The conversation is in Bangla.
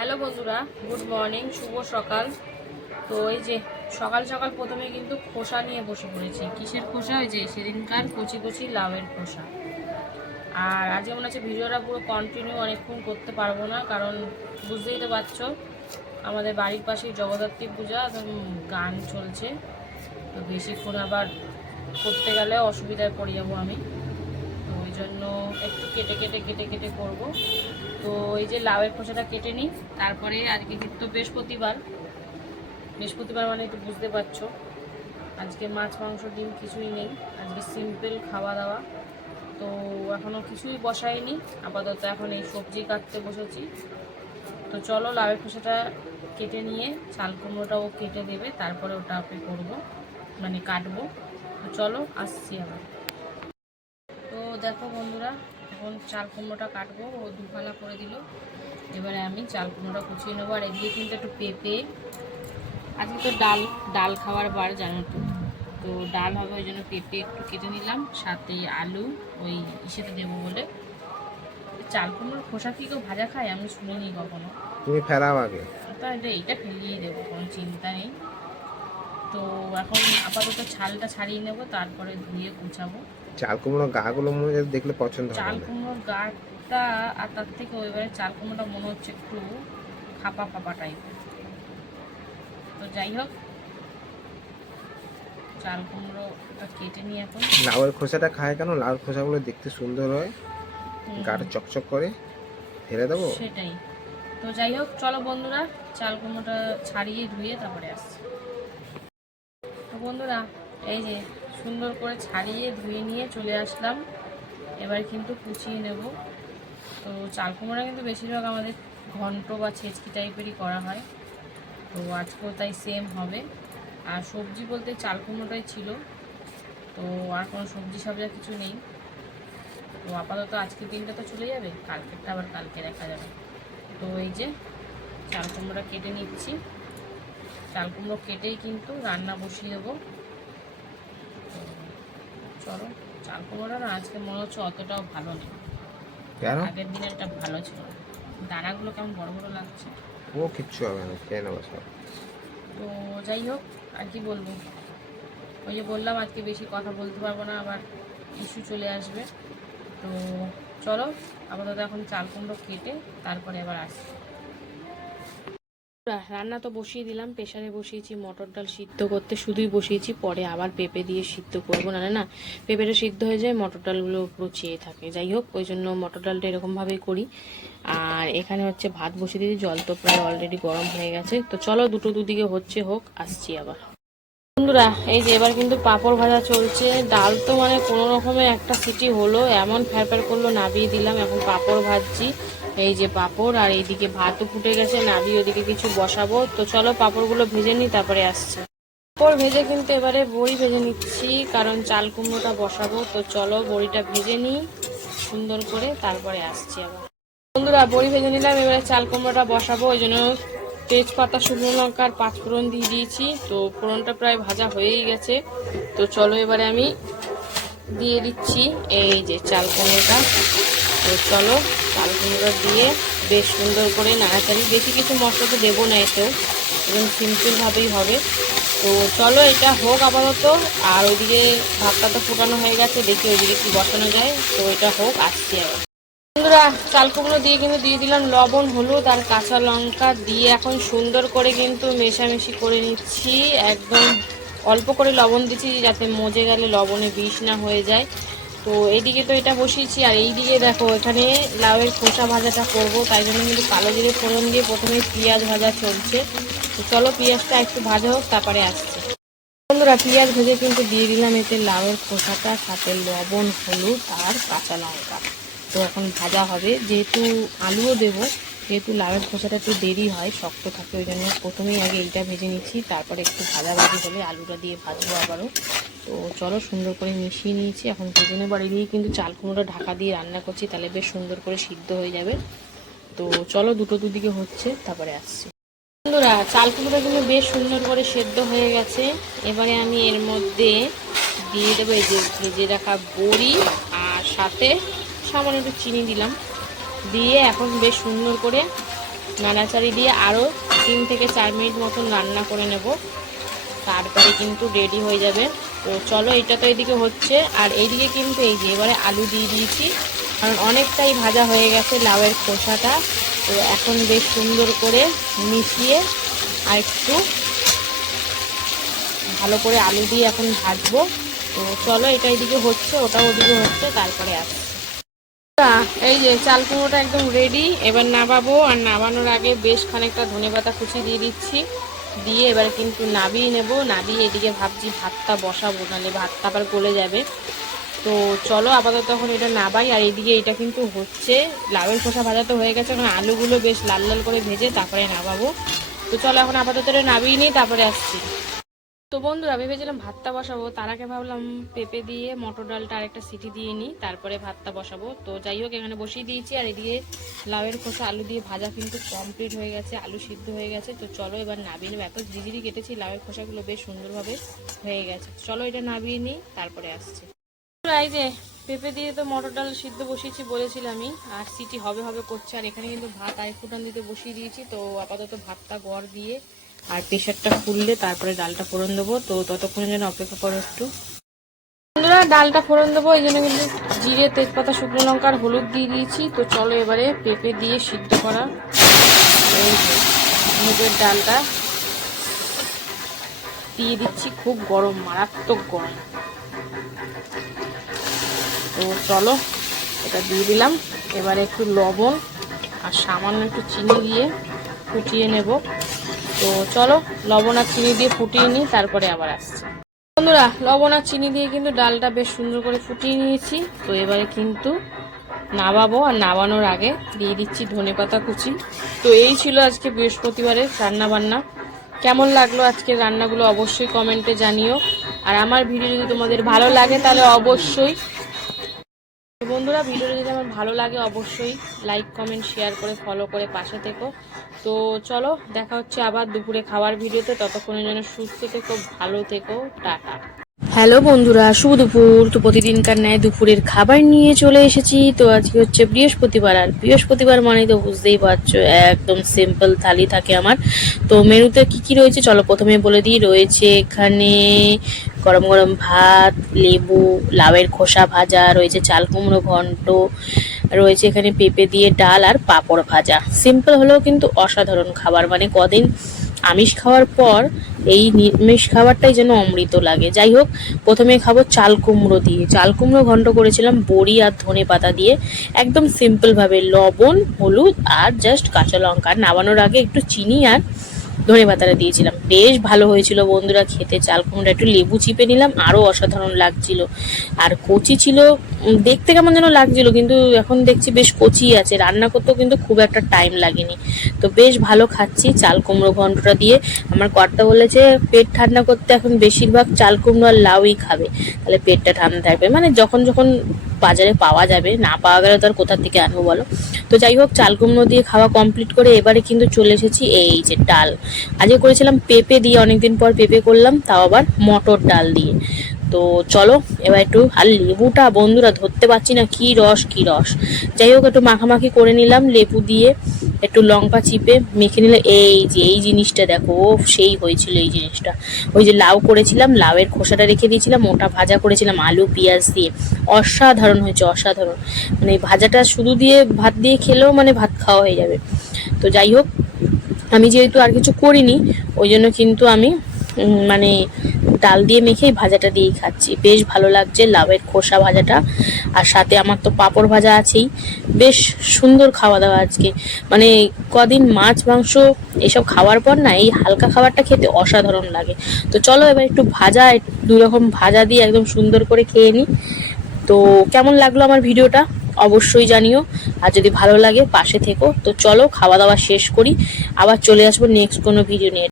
হ্যালো বন্ধুরা, গুড মর্নিং, শুভ সকাল। তো এই যে সকাল সকাল প্রথমে কিন্তু খোসা নিয়ে বসে পড়েছি। কিসের খোসা? ওই যে সেদিনকার কচি কচি লাউয়ের খোসা। আর আজকে মনে হচ্ছে ভিডিওটা পুরো কন্টিনিউ অনেকক্ষণ করতে পারব না, কারণ বুঝতেই তো পারছ, আমাদের বাড়ির পাশেই জগদ্ধাত্রী পূজা গান চলছে। তো বেশিক্ষণ আবার করতে গেলে অসুবিধায় পড়ে যাব আমি। তো ওই জন্য একটু কেটে কেটে কেটে কেটে করব। তো এই যে লাউয়ের খোসাটা কেটে নিই। তারপরে আজকে কিন্তু বৃহস্পতিবার। বৃহস্পতিবার মানে তো বুঝতে পারছ। আজকে মাছ, মাংস, ডিম কিছুই নেই। আজকে সিম্পল খাওয়া দাওয়া। তো এখনও কিছুই বসাইনি। আপাতত এখন এই সবজি কাটতে বসেছি। তো চলো লাউয়ের খোসাটা কেটে নিয়ে চাল কুমড়োটাও কেটে দেবে। তারপরে ওটা আপনি করব। মানে কাটবো। তো চলো, আসছি আবার। তো দেখো বন্ধুরা এখন চাল কুমড়োটা কাটবো ও দুফালা করে দিল। এবারে আমি চাল কুমড়োটা কুচিয়ে নেব আর এদিকে কিন্তু একটু পেঁপে। আজকে তো ডাল ডাল খাওয়ার বার জানো তো। তো ডাল হবে ওই জন্য পেঁপে একটু কেটে নিলাম সাথে আলু ওই ইসেতে দেবো বলে। চাল কুমড়োর খোসা কি কেউ ভাজা খায়? আমি শুনিনি কখনো। তুমি ফেলাও আগে। তা এটা এইটা ফেলিয়ে দেবো কোনো চিন্তা নেই। তো এখন আপাতত ছালটা ছাড়িয়ে নেব তারপরে ধুয়ে কুচাবো। চাল কুমড়ো গাগুলো মনে হয় দেখলে পছন্দ চাল কুমড়োর গাটা আর তার থেকে এবারে চাল কুমড়োটা মনে হচ্ছে একটু ফাঁপা ফাঁপা টাইপের তো যাই হোক চাল কুমড়োটা কেটে নিয়ে এখন। লাউয়ের খোসাটা খায় কেন? লাউয়ের খোসাগুলো দেখতে সুন্দর হয়। গাটা চকচক করে ফেলে দেবো? সেটাই। তো যাই হোক চলো বন্ধুরা চাল কুমড়োটা ছাড়িয়ে ধুয়ে তারপরে আসছি। তো বন্ধুরা এই যে সুন্দর করে ছাড়িয়ে ধুয়ে নিয়ে চলে আসলাম। এবার কিন্তু কুচিয়ে নেব। তো চাল কুমড়া কিন্তু বেশিরভাগ আমাদের ঘন্ট বা ছেচকি টাইপেরই করা হয়। তো আজকেও তাই সেম হবে। আর সবজি বলতে চাল কুমড়োটাই ছিল। তো আর কোনো সবজি সবজা কিছু নেই। তো আপাতত আজকের দিনটা তো চলে যাবে। কালকেরটা আবার কালকে দেখা যাবে। তো এই যে চাল কুমড়োটা কেটে নিচ্ছি। চাল কুমড়ো কেটেই কিন্তু রান্না বসিয়ে দেবো। চলো চাল কুমড়োটা না আজকে মনে হচ্ছে অতটাও ভালো নেই কেন? আগের দিনেরটা ভালো ছিল। দানাগুলো কেমন বড় বড় লাগছে? ও কিচ্ছু হবে না খেয়ে নেব সব। তো যাই হোক আর কি বলব? ওই যে বললাম আজকে বেশি কথা বলতে পারব না আবার ইস্যু চলে আসবে। তো চলো আপাতত এখন চাল কুমড়ো কেটে তারপরে আবার আসি রান্না তো বসিয়ে দিলাম প্রেশারে বসিয়েছি, মটর ডাল সিদ্ধ করতে শুধুই বসিয়েছি, পরে আবার পেঁপে দিয়ে সিদ্ধ করব। না না, পেঁপেটা সিদ্ধ হয়ে যায়, মটর ডালগুলো পুরো চেয়ে থাকে। যাই হোক, ওই জন্য মটর ডালটা এরকমভাবেই করি। আর এখানে হচ্ছে ভাত বসিয়ে দিয়েছি, জল তো প্রায় অলরেডি গরম হয়ে গেছে। তো চলো দুটো দুদিকে হচ্ছে হোক, আসছি আবার। বন্ধুরা, এই যে এবার কিন্তু পাঁপড় ভাজা চলছে। ডাল তো মানে কোনো রকমে একটা সিটি হলো, এমন ফ্যারফ্যার করল, নাবিয়ে দিলাম, এখন পাঁপড় ভাজছি। এই যে পাঁপড়, আর এইদিকে ভাতও ফুটে গেছে নাবিয়ে ওদিকে কিছু বসাবো। তো চলো পাঁপড়গুলো ভেজে নিই, তারপরে আসছে। পাঁপড় ভেজে কিন্তু এবারে বড়ি ভেজে নিচ্ছি, কারণ চাল কুমড়োটা বসাবো। তো চলো বড়িটা ভেজে নিই, সুন্দর করে তারপরে আসছি আবার। বন্ধুরা, বড়ি ভেজে নিলাম, এবারে চাল কুমড়োটা বসাবো। ওই জন্য তেজপাতা, শুকনো লঙ্কার পাঁচ ফোড়ন দিয়ে দিয়েছি। তো ফোড়নটা প্রায় ভাজা হয়েই গেছে। তো চলো এবারে আমি দিয়ে দিচ্ছি এই যে চাল কুমড়োটা। তো চলো, চাল কুমড়োটা দিয়ে বেশ সুন্দর করে নাড়াচাড়ি। বেশি কিছু মশলা তো দেবো না এতেও এবং সিম্পলভাবেই হবে। তো চলো, এটা হোক আপাতত। আর ওইদিকে ভাতটা তো ফুটানো হয়ে গেছে, দেখি ওইদিকে কি বসানো যায়। তো এটা হোক, আসছি আবার। বন্ধুরা, চাল কুমড়ো দিয়ে কিন্তু দিয়ে দিলাম লবণ, হলুদ আর কাঁচা লঙ্কা দিয়ে এখন সুন্দর করে কিন্তু মেশামেশি করে নিচ্ছি। একদম অল্প করে লবণ দিচ্ছি যাতে মজে গেলে লবণে বিষ না হয়ে যায়। তো এইদিকে তো এটা বসিয়েছি, আর এইদিকে দেখো এখানে লাউয়ের খোসা ভাজাটা করব, তাই জন্য কিন্তু কালো জিরে ফোড়ন দিয়ে প্রথমে পেঁয়াজ ভাজা চলছে। তো চলো পেঁয়াজটা একটু ভাজা হোক, তারপরে আসছে। বন্ধুরা, পেঁয়াজ ভেজে কিন্তু দিয়ে দিলাম এতে লাউয়ের খোসাটা, সাথে লবণ, হলুদ আর কাঁচা লঙ্কা। তো এখন ভাজা হবে, যেহেতু আলুও দেবো যেহেতু লাউয়ের খোসাটা একটু দেরি হয়, শক্ত থাকে, ওই জন্য প্রথমেই আগে এইটা ভেজে নিচ্ছি, তারপরে একটু ভাজাভাজি হলে আলুটা দিয়ে ভাজবো আবারও। তো চলো সুন্দর করে মিশিয়ে নিয়েছি, এখন ভেজে নেব, আর কিন্তু চাল কুমড়োটা ঢাকা দিয়ে রান্না করছি, তাহলে বেশ সুন্দর করে সিদ্ধ হয়ে যাবে। তো চলো দুটো দুদিকে হচ্ছে, তারপরে আসছি। বন্ধুরা, চাল কুমড়োটা কিন্তু বেশ সুন্দর করে সেদ্ধ হয়ে গেছে। এবারে আমি এর মধ্যে দিয়ে দেবো এই যে ভেজে রাখা বড়ি, আর সাথে সামান্য একটু চিনি দিলাম। দিয়ে এখন বেশ সুন্দর করে নাড়াচাড়ি দিয়ে আরও তিন থেকে চার মিনিট মতন রান্না করে নেব। তারপরে কিন্তু রেডি হয়ে যাবে। তো চলো এটা তো এইদিকে হচ্ছে। আর এইদিকে কিন্তু এই যে এবারে আলু দিয়ে দিয়েছি। কারণ অনেকটাই ভাজা হয়ে গেছে লাউয়ের খোসাটা। তো এখন বেশ সুন্দর করে মিশিয়ে আর একটু ভালো করে আলু দিয়ে এখন ভাজবো। তো চলো এটা এইদিকে হচ্ছে, ওটাও ওদিকে হচ্ছে, তারপরে আসছে। এই যে চাল কুমড়োটা একদম রেডি এবার নামাবো। আর নামানোর আগে বেশ খানিকটা ধনে পাতা কুচি দিয়ে দিচ্ছি। দিয়ে এবার কিন্তু নাবিয়ে নেব। নাবিয়ে এদিকে ভাবছি ভাতটা বসাবো, নাহলে ভাতটা আবার গলে যাবে। তো চলো, আপাতত এখন এটা নাবাই আর এইদিকে এটা কিন্তু হচ্ছে, লাউয়ের খোসা ভাজা তো হয়ে গেছে, এখন আলুগুলো বেশ লাল লাল করে ভেজে তারপরে নামাবো। তো চলো, এখন আপাতত এটা নাবিয়ে নিই, তারপরে আসছি। তো বন্ধুরা ভেবেছিলাম ভাতটা বসাবো। তার আগে ভাবলাম পেঁপে দিয়ে মটর ডালটা আরেকটা সিটি দিয়ে নিই, তারপরে ভাতটা বসাবো। তো যাই হোক, এখানে বসিয়ে দিয়েছি, আর এদিকে লাউয়ের খোসা, আলু দিয়ে ভাজা কিন্তু কমপ্লিট হয়ে গেছে, আলু সিদ্ধ হয়ে গেছে। তো চলো এবার নাবিয়ে নেব। এত ঝিঝিরি কেটেছি, লাউয়ের খোসাগুলো বেশ সুন্দরভাবে হয়ে গেছে। চলো এটা নাবিয়ে নিই, তারপরে আসছি। এই যে পেঁপে দিয়ে তো মটর ডাল সিদ্ধ বসিয়েছি বলেছিলামই আর সিটি হবে হবে করছে, আর এখানে কিন্তু ভাত আই ফুটান দিতে বসিয়ে দিয়েছি। তো আপাতত ভাতটা গড় দিয়ে আর প্রেশারটা খুললে তারপরে ডালটা ফোড়ন দেবো। তো ততক্ষণের জন্য অপেক্ষা করো একটু। বন্ধুরা, ডালটা ফোড়ন দেবো। এই জন্য কিন্তু জিরে, তেজপাতা, শুকনো লঙ্কার হলুদ দিয়ে দিয়েছি। তো চলো এবারে পেঁপে দিয়ে সিদ্ধ করা। মুগের ডালটা দিয়ে দিচ্ছি খুব গরম, মারাত্মক গরম। তো চলো, এটা দিয়ে দিলাম। এবারে একটু লবণ আর সামান্য একটু চিনি দিয়ে ফুটিয়ে নেব। তো চলো লবণ আর চিনি দিয়ে ফুটিয়ে নিই, তারপরে আবার আসছি। বন্ধুরা, লবণ আর চিনি দিয়ে কিন্তু ডালটা বেশ সুন্দর করে ফুটিয়ে নিয়েছি। তো এবারে কিন্তু নাবাবো আর নাবানোর আগে দিয়ে দিচ্ছি ধনে পাতা কুচি। তো এই ছিল আজকে বৃহস্পতিবারের রান্না বান্না কেমন লাগল আজকের রান্নাগুলো অবশ্যই কমেন্টে জানিও। আর আমার ভিডিও যদি তোমাদের ভালো লাগে তাহলে অবশ্যই বন্ধুরা, ভিডিওটা যদি আমার ভালো লাগে, অবশ্যই লাইক কমেন্ট শেয়ার করে ফলো করে পাশে থেকো। তো চলো, দেখা হচ্ছে আবার দুপুরে খাওয়ার ভিডিওতে। ততক্ষণের জন্য সুস্থ থেকো, ভালো থেকো, টাটা। হ্যালো বন্ধুরা, শুভ দুপুর। তো প্রতিদিনকার ন্যায় দুপুরের খাবার নিয়ে চলে এসেছি। তো আজকে হচ্ছে বৃহস্পতিবার, আর বৃহস্পতিবার মানে তো বুঝতেই পারছ, একদম সিম্পল থালি থাকে আমার। তো মেনুতে কি কি রয়েছে? চলো প্রথমে বলে দিই, রয়েছে এখানে গরম গরম ভাত, লেবু, লাউয়ের খোসা ভাজা, রয়েছে চাল কুমড়ো ঘন্ট, রয়েছে এখানে পেঁপে দিয়ে ডাল আর পাঁপড় ভাজা। সিম্পল হলেও কিন্তু অসাধারণ খাবার। মানে কদিন আমিষ খাওয়ার পর এই নিরামিষ খাবারটাই যেন অমৃত লাগে। যাই হোক, প্রথমে খাব চাল কুমড়ো দিয়ে। চাল কুমড়ো ঘন্ট করেছিলাম বড়ি আর ধনে পাতা দিয়ে। একদম সিম্পলভাবে লবণ, হলুদ আর জাস্ট কাঁচা লঙ্কা। নামানোর আগে একটু চিনি আর ধনে পাতাটা দিয়েছিলাম। বেশ ভালো হয়েছিল বন্ধুরা, খেতে চাল কুমড়োটা একটু লেবু চিপে নিলাম আরও অসাধারণ লাগছিল। আর কচি ছিল দেখতে কেমন যেন লাগছিল, কিন্তু এখন দেখছি বেশ কচি আছে, রান্না করতেও কিন্তু খুব একটা টাইম লাগেনি। তো বেশ ভালো খাচ্ছি চাল কুমড়ো ঘন্টটা দিয়ে। আমার কর্তা বলেছে, পেট ঠান্ডা করতে এখন বেশিরভাগ চাল কুমড়ো আর লাউই খাবে। তাহলে পেটটা ঠান্ডা থাকবে। মানে যখন যখন বাজারে পাওয়া যাবে, না পাওয়া গেলে তো আর কোথা থেকে আনব বলো? তো যাই হোক চাল কুমড়ো দিয়ে খাওয়া কমপ্লিট করে এবারে কিন্তু চলে এসেছি এই যে ডাল। আজকে করেছিলাম পেঁপে দিয়ে অনেকদিন পর পেঁপে করলাম, তাও আবার মটর ডাল দিয়ে। তো চলো, এবার একটু, আর লেবুটা বন্ধুরা ধরতে পারছি না, কি রস কি রস? যাই হোক, একটু মাখামাখি করে নিলাম লেবু দিয়ে। একটু লঙ্কা চিপে মেখে নিলে, এই যে, এই জিনিসটা দেখো ও সেই হয়েছিল এই জিনিসটা। ওই যে লাউ করেছিলাম, লাউয়ের খোসাটা রেখে দিয়েছিলাম, ওটা ভাজা করেছিলাম, আলু, পেঁয়াজ দিয়ে। অসাধারণ হয়েছে, অসাধারণ। মানে ভাজাটা শুধু দিয়ে ভাত দিয়ে খেলেও মানে ভাত খাওয়া হয়ে যাবে। তো যাই হোক, আমি যেহেতু আর কিছু করিনি, ওই জন্য কিন্তু আমি মানে ডাল দিয়ে মেখেই ভাজাটা দিয়েই খাচ্ছি। বেশ ভালো লাগছে লাউয়ের খোসা ভাজাটা। আর সাথে আমার তো পাঁপড় ভাজা আছেই। বেশ সুন্দর খাওয়া দাওয়া আজকে। মানে কদিন মাছ, মাংস এসব খাওয়ার পর না এই হালকা খাবারটা খেতে অসাধারণ লাগে। তো চলো এবার একটু ভাজা দু রকম ভাজা দিয়ে একদম সুন্দর করে খেয়ে নিই তো কেমন লাগল আমার ভিডিওটা? অবশ্যই জানিও। আর যদি ভালো লাগে পাশে থেকো। তো চলো খাওয়া দাওয়া শেষ করি। আবার চলে আসব নেক্সট কোনো ভিডিও নিয়ে।